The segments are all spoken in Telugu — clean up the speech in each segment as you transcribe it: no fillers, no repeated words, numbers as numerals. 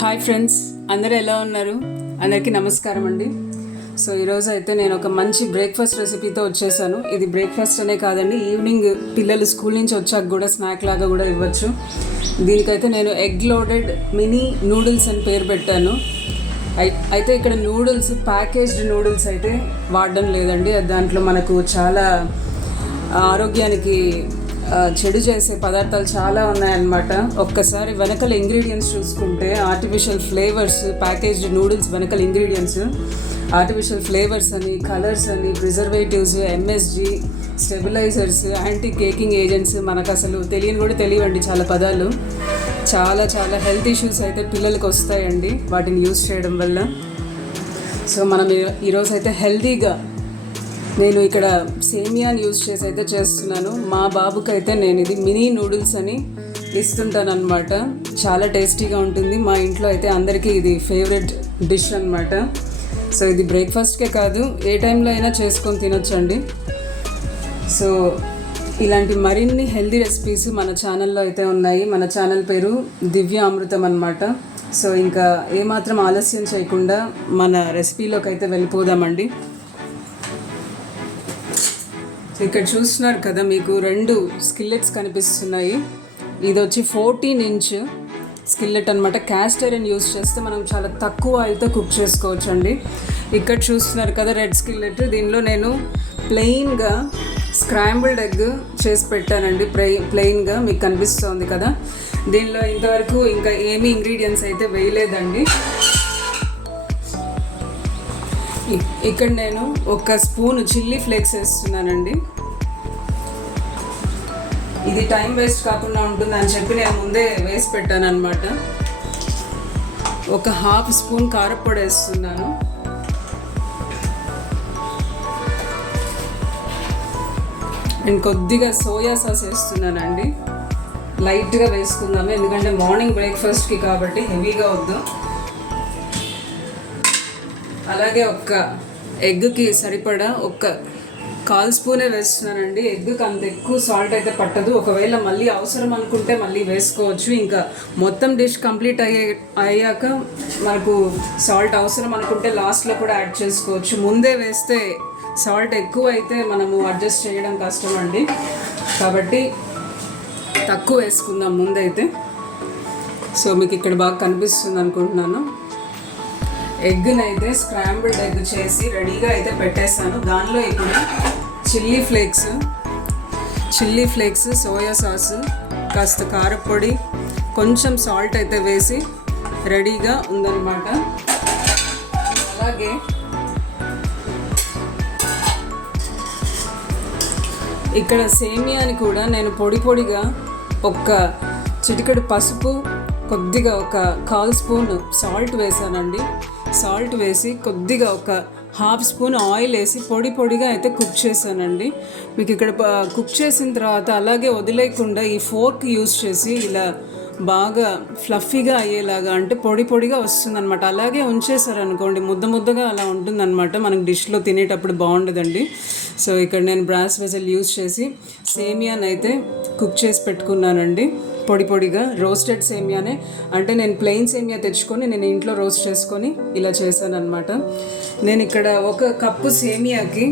హాయ్ ఫ్రెండ్స్, అందరూ ఎలా ఉన్నారు? అందరికీ నమస్కారం అండి. సో ఈరోజు అయితే నేను ఒక మంచి బ్రేక్ఫాస్ట్ రెసిపీతో వచ్చేసాను. ఇది బ్రేక్ఫాస్ట్ అనే కాదండి, ఈవినింగ్ పిల్లలు స్కూల్ నుంచి వచ్చాక కూడా స్నాక్ లాగా కూడా ఇవ్వచ్చు. దీనికైతే నేను ఎగ్ లోడెడ్ మినీ నూడిల్స్ అని పేరు పెట్టాను. అయితే ఇక్కడ నూడిల్స్ ప్యాకేజ్డ్ నూడిల్స్ అయితే వాడడం లేదండి. దాంట్లో మనకు చాలా ఆరోగ్యానికి చెడు చేసే పదార్థాలు చాలా ఉన్నాయన్నమాట. ఒక్కసారి వెనకల ఇంగ్రీడియంట్స్ చూసుకుంటే ఆర్టిఫిషియల్ ఫ్లేవర్స్, ప్యాకేజ్డ్ నూడిల్స్ వెనకల ఇంగ్రీడియంట్స్ ఆర్టిఫిషియల్ ఫ్లేవర్స్ అని, కలర్స్ అని, preservatives, MSG, stabilisers, anti caking agents, మనకు అసలు తెలియవండి చాలా పదాలు. చాలా హెల్త్ ఇష్యూస్ అయితే పిల్లలకి వస్తాయండి వాటిని యూజ్ చేయడం వల్ల. సో మనం ఈరోజు అయితే హెల్తీగా నేను ఇక్కడ సేమియాని యూజ్ చేసి అయితే చేస్తున్నాను. మా బాబుకి అయితే నేను ఇది మినీ నూడిల్స్ అని ఇస్తుంటాను అనమాట. చాలా టేస్టీగా ఉంటుంది. మా ఇంట్లో అయితే అందరికీ ఇది ఫేవరెట్ డిష్ అనమాట. సో ఇది బ్రేక్ఫాస్ట్కే కాదు, ఏ టైంలో అయినా చేసుకొని తినొచ్చండి. సో ఇలాంటి మరిన్ని హెల్తీ రెసిపీస్ మన ఛానల్లో అయితే ఉన్నాయి. మన ఛానల్ పేరు దివ్య అమృతం అనమాట. సో ఇంకా ఏమాత్రం ఆలస్యం చేయకుండా మన రెసిపీలోకి అయితే వెళ్ళిపోదామండి. ఇక్కడ చూస్తున్నారు కదా, మీకు 2 స్కిల్లెట్స్ కనిపిస్తున్నాయి. ఇది వచ్చి 14 ఇంచ్ స్కిల్లెట్ అనమాట. క్యాస్ట్ ఐరన్ యూజ్ చేస్తే మనం చాలా తక్కువ ఆయిల్తో కుక్ చేసుకోవచ్చు అండి. ఇక్కడ చూస్తున్నారు కదా రెడ్ స్కిల్లెట్, దీనిలో నేను ప్లెయిన్గా స్క్రాంబుల్డ్ ఎగ్ చేసి పెట్టానండి. ప్లెయిన్గా మీకు కనిపిస్తుంది కదా. దీనిలో ఇంతవరకు ఇంకా ఏమీ ఇంగ్రీడియంట్స్ అయితే వేయలేదండి. ఇక్కడ నేను 1 స్పూన్ చిల్లీ ఫ్లేక్స్ వేస్తున్నానండి. ఇది టైం వేస్ట్ కాకుండా ఉంటుందని చెప్పి నేను ముందే వేసి పెట్టాను అనమాట. 1/2 స్పూన్ కారప్పొడి వేస్తున్నాను. నేను కొద్దిగా సోయా సాస్ వేస్తున్నానండి. లైట్గా వేసుకుందాము, ఎందుకంటే మార్నింగ్ బ్రేక్ఫాస్ట్కి కాబట్టి హెవీగా వద్దు. అలాగే 1 ఎగ్కి సరిపడా 1/4 స్పూనే వేస్తున్నానండి. ఎగ్కి అంత ఎక్కువ సాల్ట్ అయితే పట్టదు. ఒకవేళ మళ్ళీ అవసరం అనుకుంటే మళ్ళీ వేసుకోవచ్చు. ఇంకా మొత్తం డిష్ కంప్లీట్ అయ్యాక మనకు సాల్ట్ అవసరం అనుకుంటే లాస్ట్లో కూడా యాడ్ చేసుకోవచ్చు. ముందే వేస్తే సాల్ట్ ఎక్కువ అయితే మనము అడ్జస్ట్ చేయడం కష్టం అండి. కాబట్టి తక్కువ వేసుకుందాం ముందైతే. సో మీకు ఇక్కడ బాగా కనిపిస్తుంది అనుకుంటున్నాను. ఎగ్ని అయితే స్క్రాంబుల్డ్ ఎగ్ చేసి రెడీగా అయితే పెట్టేస్తాను. దానిలో ఇప్పుడు చిల్లీ ఫ్లేక్స్, సోయా సాస్, కాస్త కారపొడి, కొంచెం సాల్ట్ అయితే వేసి రెడీగా ఉందన్నమాట. అలాగే ఇక్కడ సేమియాని కూడా నేను పొడిగా 1 చిటికెడు పసుపు, కొద్దిగా 1/4 స్పూన్ సాల్ట్ వేసానండి. సాల్ట్ వేసి కొద్దిగా 1/2 స్పూన్ ఆయిల్ వేసి పొడిగా అయితే కుక్ చేశానండి. మీకు ఇక్కడ కుక్ చేసిన తర్వాత అలాగే వదిలేయకుండా ఈ ఫోర్క్ యూజ్ చేసి ఇలా బాగా ఫ్లఫీగా అయ్యేలాగా, అంటే పొడిగా వస్తుందన్నమాట. అలాగే ఉంచేసారనుకోండి ముద్దగా అలా ఉంటుందన్నమాట. మనకు డిష్లో తినేటప్పుడు బాగుండదండి. సో ఇక్కడ నేను బ్రాస్ వెజల్ యూజ్ చేసి సేమియాని అయితే కుక్ చేసి పెట్టుకున్నానండి. పొడిగా రోస్టెడ్ సేమియానే, అంటే నేను ప్లెయిన్ సేమియా తెచ్చుకొని నేను ఇంట్లో రోస్ట్ చేసుకొని ఇలా చేశాను అనమాట. నేను ఇక్కడ 1 కప్పు సేమియాకి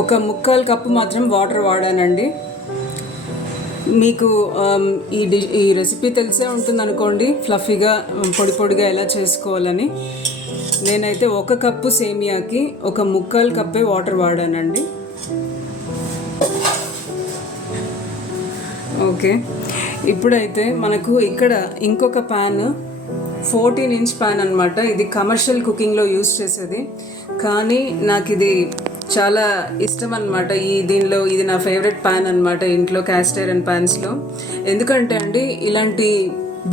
1/4 కప్పు మాత్రం వాటర్ వాడానండి. మీకు ఈ రెసిపీ తెలిసే ఉంటుంది అనుకోండి, ఫ్లఫీగా పొడిగా ఎలా చేసుకోవాలని. నేనైతే 1 కప్పు సేమియాకి 1/4 కప్పే వాటర్ వాడానండి. ఓకే, ఇప్పుడైతే మనకు ఇక్కడ ఇంకొక ప్యాన్ 14 ఇంచ్ ప్యాన్ అనమాట. ఇది కమర్షియల్ కుకింగ్లో యూజ్ చేసేది, కానీ నాకు ఇది చాలా ఇష్టం అనమాట. దీనిలో ఇది నా ఫేవరెట్ ప్యాన్ అనమాట ఇంట్లో క్యాస్ట్ ఐరన్ ప్యాన్స్లో. ఎందుకంటే అండి, ఇలాంటి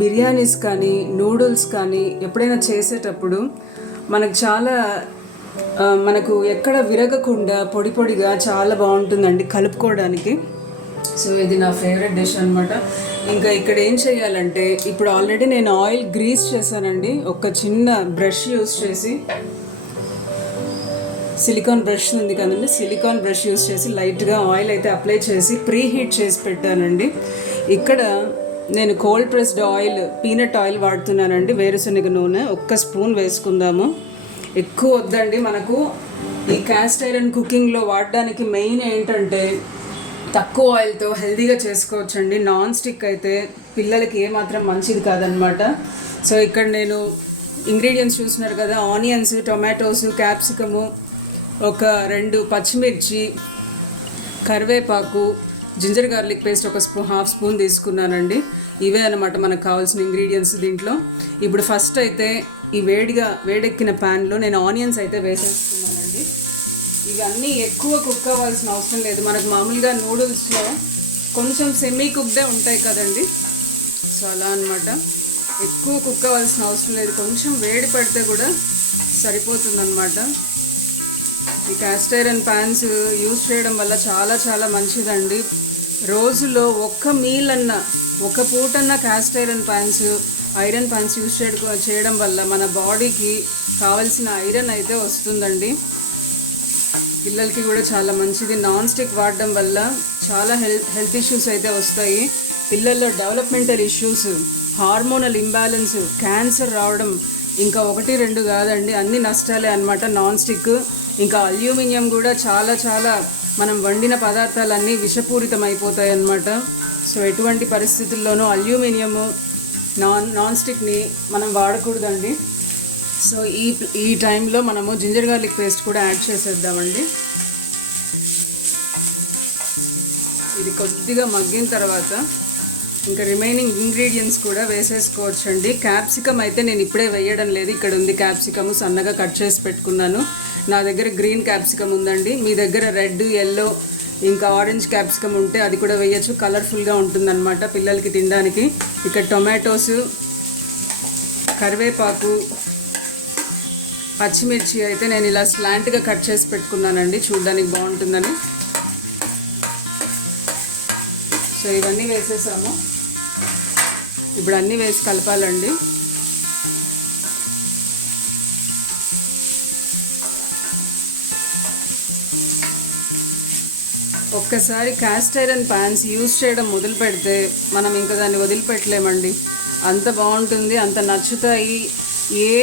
బిర్యానీస్ కానీ నూడిల్స్ కానీ ఎప్పుడైనా చేసేటప్పుడు మనకు ఎక్కడ విరగకుండా పొడిగా చాలా బాగుంటుందండి కలుపుకోవడానికి. సో ఇది నా ఫేవరెట్ డిష్ అనమాట. ఇంకా ఇక్కడ ఏం చేయాలంటే, ఇప్పుడు ఆల్రెడీ నేను ఆయిల్ గ్రీస్ చేశానండి. 1 చిన్న బ్రష్ యూజ్ చేసి, సిలికాన్ బ్రష్ ఉంది కదండి, సిలికాన్ బ్రష్ యూజ్ చేసి లైట్గా ఆయిల్ అయితే అప్లై చేసి ప్రీ హీట్ చేసి పెట్టానండి. ఇక్కడ నేను cold pressed oil, peanut oil వాడుతున్నానండి. వేరుశనగ నూనె 1 స్పూన్ వేసుకుందాము. ఎక్కువ వద్దండి. మనకు ఈ క్యాస్ట్ ఐరన్ కుకింగ్లో వాడడానికి మెయిన్ ఏంటంటే తక్కువ ఆయిల్తో హెల్తీగా చేసుకోవచ్చండి. నాన్ స్టిక్ అయితే పిల్లలకి ఏమాత్రం మంచిది కాదనమాట. సో ఇక్కడ నేను ఇంగ్రీడియంట్స్ చూస్తున్నారు కదా, ఆనియన్స్, టొమాటోస్, క్యాప్సికము, ఒక 2 పచ్చిమిర్చి, కరివేపాకు, జింజర్ గార్లిక్ పేస్ట్ ఒక హాఫ్ స్పూన్ తీసుకున్నానండి. ఇవే అన్నమాట మనకు కావాల్సిన ఇంగ్రీడియంట్స్ దీంట్లో. ఇప్పుడు ఫస్ట్ అయితే ఈ వేడెక్కిన ప్యాన్లో నేను ఆనియన్స్ అయితే వేసేస్తున్నానండి. ఇవన్నీ ఎక్కువ కుక్ అవ్వాల్సిన అవసరం లేదు. మనకు మామూలుగా నూడిల్స్లో కొంచెం సెమీ కుక్డే ఉంటాయి కదండి. సో అలా అనమాట, ఎక్కువ కుక్ అవ్వాల్సిన అవసరం లేదు. కొంచెం వేడి పడితే కూడా సరిపోతుందన్నమాట. ఈ క్యాస్ట్ ఐరన్ ప్యాన్స్ యూజ్ చేయడం వల్ల చాలా చాలా మంచిదండి. రోజులో ఒక్క మీల్ అన్నా, ఒక పూటన్నా క్యాస్ట్ ఐరన్ ప్యాన్స్ యూజ్ చేయడం వల్ల మన బాడీకి కావాల్సిన ఐరన్ అయితే వస్తుందండి. పిల్లలకి కూడా చాలా మంచిది. నాన్ స్టిక్ వాడడం వల్ల చాలా హెల్త్ ఇష్యూస్ అయితే వస్తాయి. పిల్లల్లో developmental issues, hormonal imbalance, cancer రావడం ఇంకా 1-2 కాదండి, అన్ని నష్టాలే అన్నమాట నాన్ స్టిక్. ఇంకా అల్యూమినియం కూడా చాలా మనం వండిన పదార్థాలన్నీ విషపూరితం అయిపోతాయి అన్నమాట. సో ఎటువంటి పరిస్థితుల్లోనూ అల్యూమినియము, నాన్ స్టిక్ని మనం వాడకూడదండి. సో ఈ టైంలో మనము జింజర్ గార్లిక్ పేస్ట్ కూడా యాడ్ చేసేద్దామండి. ఇది కొద్దిగా మగ్గిన తర్వాత ఇంకా రిమైనింగ్ ఇంగ్రీడియంట్స్ కూడా వేసేసుకోవచ్చండి. క్యాప్సికమ్ అయితే నేను ఇప్పుడే వేయడం లేదు. ఇక్కడ ఉంది క్యాప్సికమ్, సన్నగా కట్ చేసి పెట్టుకున్నాను. నా దగ్గర గ్రీన్ క్యాప్సికమ్ ఉందండి. మీ దగ్గర రెడ్, ఎల్లో ఇంకా ఆరెంజ్ క్యాప్సికమ్ ఉంటే అది కూడా వేయచ్చు. కలర్ఫుల్గా ఉంటుందన్నమాట పిల్లలకి తినడానికి. ఇక్కడ టొమాటోస్, కరివేపాకు, పచ్చిమిర్చి అయితే నేను ఇలా స్లాంట్గా కట్ చేసి పెట్టుకున్నానండి, చూడడానికి బాగుంటుందని. సో ఇవన్నీ వేసేసాము. ఇప్పుడు అన్నీ వేసి కలపాలండి. ఒక్కసారి క్యాస్ట్ ఐరన్ ప్యాన్స్ యూజ్ చేయడం మొదలు పెడితే మనం ఇంకా దాన్ని వదిలిపెట్టలేమండి. అంత బాగుంటుంది, అంత నచ్చుతాయి. ఏ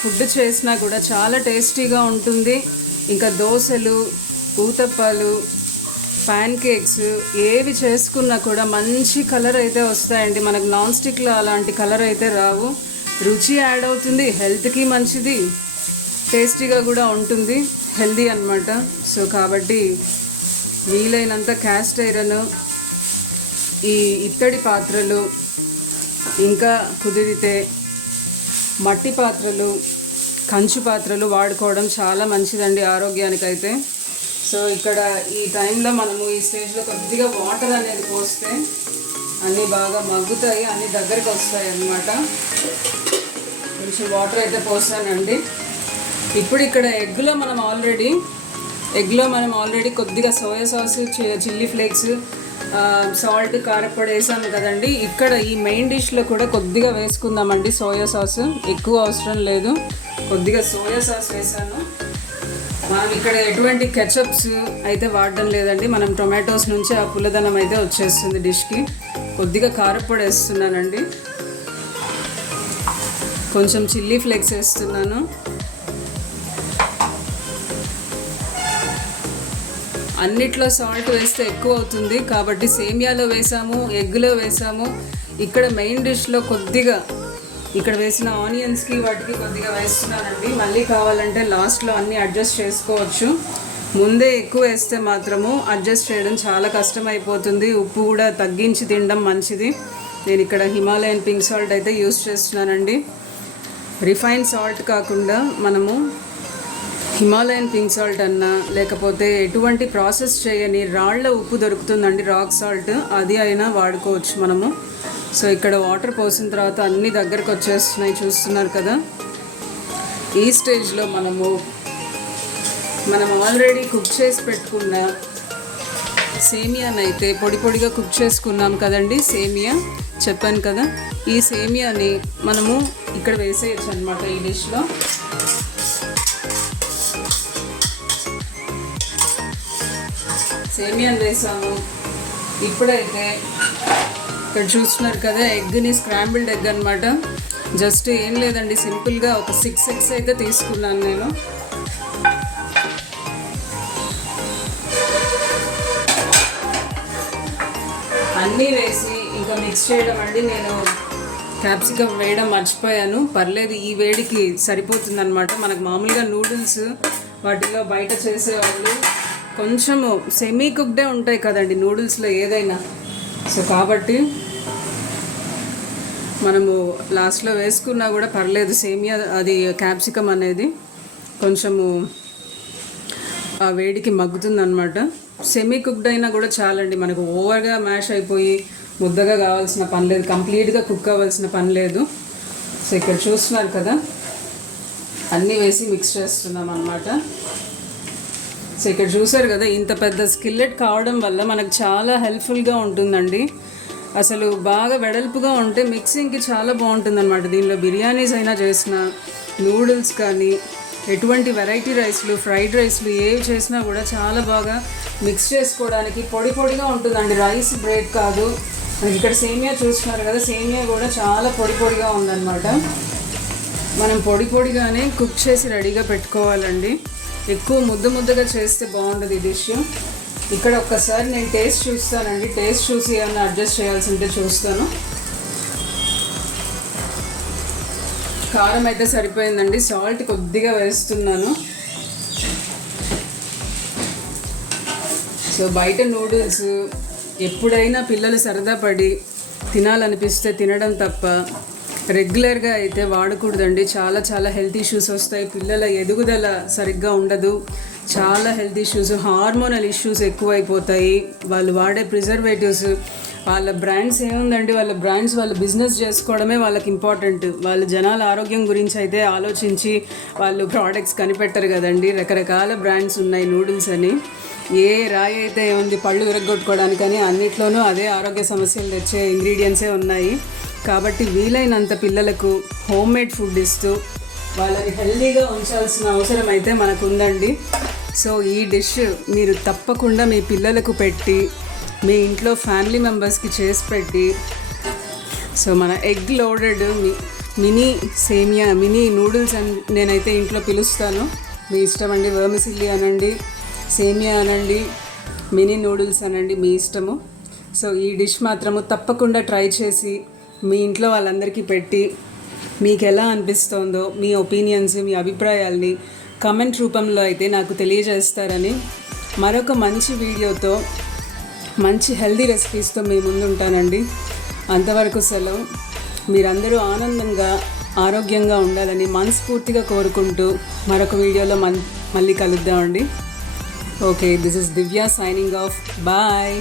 ఫుడ్ చేసినా కూడా చాలా టేస్టీగా ఉంటుంది. ఇంకా దోశలు, ఊతప్పాలు, ప్యాన్ కేక్స్ ఏవి చేసుకున్నా కూడా మంచి కలర్ అయితే వస్తాయండి. మనకు నాన్ స్టిక్లో అలాంటి కలర్ అయితే రావు. రుచి యాడ్ అవుతుంది, హెల్త్కి మంచిది, టేస్టీగా కూడా ఉంటుంది, హెల్దీ అన్నమాట. సో కాబట్టి వీలైనంత క్యాస్ట్ ఐరన్, ఈ ఇత్తడి పాత్రలు, ఇంకా కుదిరితే మట్టి పాత్రలు, కంచు పాత్రలు వాడుకోవడం చాలా మంచిదండి ఆరోగ్యానికైతే. సో ఇక్కడ ఈ టైంలో మనము ఈ స్టేజ్లో కొద్దిగా వాటర్ అనేది పోస్తే అన్నీ బాగా మగ్గుతాయి, అన్నీ దగ్గరికి వస్తాయి అన్నమాట. కొంచెం వాటర్ అయితే పోసానండి. ఇప్పుడు ఇక్కడ ఎగ్లో మనం ఆల్రెడీ కొద్దిగా soya sauce, chilli flakes, salt, కారప్పొడి వేసాము కదండి. ఇక్కడ ఈ మెయిన్ డిష్లో కూడా కొద్దిగా వేసుకుందామండి సోయా సాస్. ఎక్కువ అవసరం లేదు, కొద్దిగా సోయా సాస్ వేసాను. మనం ఇక్కడ ఎటువంటి కెచప్స్ అయితే వాడడం లేదండి. మనం టొమాటోస్ నుంచి ఆ పుల్లదనం అయితే వచ్చేస్తుంది డిష్కి. కొద్దిగా కారప్పొడి వేస్తున్నానండి, కొంచెం చిల్లీ ఫ్లేక్స్ వేస్తున్నాను. అన్నిట్లో సాల్ట్ వేస్తే ఎక్కువ అవుతుంది కాబట్టి సేమియాలో వేసాము, ఎగ్లో వేసాము. ఇక్కడ మెయిన్ డిష్లో కొద్దిగా ఇక్కడ వేసిన ఆనియన్స్కి వాటికి కొద్దిగా వేస్తున్నానండి. మళ్ళీ కావాలంటే లాస్ట్లో అన్నీ అడ్జస్ట్ చేసుకోవచ్చు. ముందే ఎక్కువ వేస్తే మాత్రము అడ్జస్ట్ చేయడం చాలా కష్టమైపోతుంది. ఉప్పు కూడా తగ్గించి తినడం మంచిది. నేను ఇక్కడ హిమాలయన్ పింక్ సాల్ట్ అయితే యూస్ చేస్తున్నానండి. రిఫైన్డ్ సాల్ట్ కాకుండా మనము హిమాలయన్ పింక్ సాల్ట్ అన్నా, లేకపోతే ఎటువంటి ప్రాసెస్ చేయని రాళ్ల ఉప్పు దొరుకుతుందండి, రాక్ సాల్ట్, అది అయినా వాడుకోవచ్చు మనము. సో ఇక్కడ వాటర్ పోసిన తర్వాత అన్నీ దగ్గరకు వచ్చేస్తున్నాయి, చూస్తున్నారు కదా. ఈ స్టేజ్లో మనం ఆల్రెడీ కుక్ చేసి పెట్టుకున్న సేమియానైతే పొడిగా కుక్ చేసుకున్నాం కదండి. సేమియా చెప్పాను కదా, ఈ సేమియాని మనము ఇక్కడ వేసేయచ్చు అనమాట. ఈ డిష్లో సేమియాని వేసాము. ఇప్పుడైతే ఇక్కడ చూస్తున్నారు కదా, ఎగ్ని స్క్రాంబుల్డ్ ఎగ్ అనమాట. జస్ట్ ఏం లేదండి, సింపుల్గా ఒక 6 eggs అయితే తీసుకున్నాను నేను. అన్నీ వేసి ఇంకా మిక్స్ చేయడం అండి. నేను క్యాప్సికమ్ వేయడం మర్చిపోయాను, పర్లేదు, ఈ వేడికి సరిపోతుంది అనమాట. మనకు మామూలుగా నూడిల్స్ వాటిలో బయట చేసేవాళ్ళు కొంచెము సెమీ కుక్డే ఉంటాయి కదండి నూడిల్స్లో ఏదైనా. సో కాబట్టి మనము లాస్ట్లో వేసుకున్నా కూడా పర్లేదు, సేమియా అది క్యాప్సికమ్ అనేది కొంచెము ఆ వేడికి మగ్గుతుంది అనమాట. సెమీ కుక్డ్ అయినా కూడా చాలండి, మనకు ఓవర్గా మ్యాష్ అయిపోయి ముద్దగా కావాల్సిన పని లేదు, కంప్లీట్గా కుక్ అవ్వాల్సిన పని లేదు. సో ఇక్కడ చూస్తున్నారు కదా, అన్నీ వేసి మిక్స్ చేస్తున్నాం అన్నమాట. సో ఇక్కడ చూసారు కదా, ఇంత పెద్ద స్కిల్లెట్ కావడం వల్ల మనకు చాలా హెల్ప్ఫుల్గా ఉంటుందండి. అసలు బాగా వెడల్పుగా ఉంటే మిక్సింగ్కి చాలా బాగుంటుంది అనమాట. దీనిలో బిర్యానీస్ అయినా చేసిన, నూడిల్స్ కానీ ఎటువంటి వెరైటీ రైస్లు, ఫ్రైడ్ రైస్లు ఏవి చేసినా కూడా చాలా బాగా మిక్స్ చేసుకోవడానికి పొడి పొడిగా ఉంటుందండి. రైస్ బ్రేక్ కాదు. మనకి ఇక్కడ సేమియా చూస్తున్నారు కదా, సేమియా కూడా చాలా పొడి పొడిగా ఉందన్నమాట. మనం పొడి పొడిగానే కుక్ చేసి రెడీగా పెట్టుకోవాలండి. ఎక్కువ ముద్దగా చేస్తే బాగుండదు ఈ డిష్. ఇక్కడ ఒక్కసారి నేను టేస్ట్ చూస్తానండి, టేస్ట్ చూసి ఏమన్నా అడ్జస్ట్ చేయాల్సి ఉంటే చూస్తాను. కారం అయితే సరిపోయిందండి, సాల్ట్ కొద్దిగా వేస్తున్నాను. సో బయట నూడిల్స్ ఎప్పుడైనా పిల్లలు సరదా పడి తినాలనిపిస్తే తినడం తప్ప రెగ్యులర్గా అయితే వాడకూడదండి. చాలా చాలా హెల్త్ ఇష్యూస్ వస్తాయి, పిల్లల ఎదుగుదల సరిగ్గా ఉండదు, చాలా హెల్త్ ఇష్యూస్, హార్మోనల్ ఇష్యూస్ ఎక్కువైపోతాయి. వాళ్ళు వాడే ప్రిజర్వేటివ్స్, వాళ్ళ బ్రాండ్స్ ఏముందండి, వాళ్ళ బ్రాండ్స్ వాళ్ళ బిజినెస్ చేసుకోవడమే వాళ్ళకి ఇంపార్టెంట్. వాళ్ళ జనాల ఆరోగ్యం గురించి అయితే ఆలోచించి వాళ్ళు ప్రోడక్ట్స్ కనిపెట్టరు కదండి. రకరకాల బ్రాండ్స్ ఉన్నాయి నూడిల్స్ అని. ఏ రాయి అయితే ఏముంది పళ్ళు విరగొట్టుకోవడానికని, అన్నిట్లోనూ అదే ఆరోగ్య సమస్యలు తెచ్చే ఇంగ్రీడియంట్సే ఉన్నాయి. కాబట్టి వీలైనంత పిల్లలకు హోమ్ మేడ్ ఫుడ్ ఇస్తూ వాళ్ళని హెల్తీగా ఉంచాల్సిన అవసరం అయితే మనకు ఉందండి. సో ఈ డిష్ మీరు తప్పకుండా మీ పిల్లలకు పెట్టి, మీ ఇంట్లో ఫ్యామిలీ మెంబర్స్కి చేసి పెట్టి, సో మన ఎగ్ లోడెడ్ మినీ సేమియా, మినీ నూడిల్స్ అని నేనైతే ఇంట్లో పిలుస్తాను. మీ ఇష్టం అండి, వర్మిసిల్లీ అనండి, సేమియా అనండి, మినీ నూడిల్స్ అనండి, మీ ఇష్టము. సో ఈ డిష్ మాత్రము తప్పకుండా ట్రై చేసి మీ ఇంట్లో వాళ్ళందరికీ పెట్టి మీకు ఎలా అనిపిస్తుందో మీ ఒపీనియన్స్, మీ అభిప్రాయాల్ని కామెంట్ రూపంలో అయితే నాకు తెలియజేస్తారని, మరొక మంచి వీడియోతో, మంచి హెల్దీ రెసిపీస్తో మీ ముందు ఉంటానండి. అంతవరకు సెలవు. మీరందరూ ఆనందంగా, ఆరోగ్యంగా ఉండాలని మనస్ఫూర్తిగా కోరుకుంటూ మరొక వీడియోలో మళ్ళీ కలుద్దామండి. Okay, this is Divya signing off. Bye.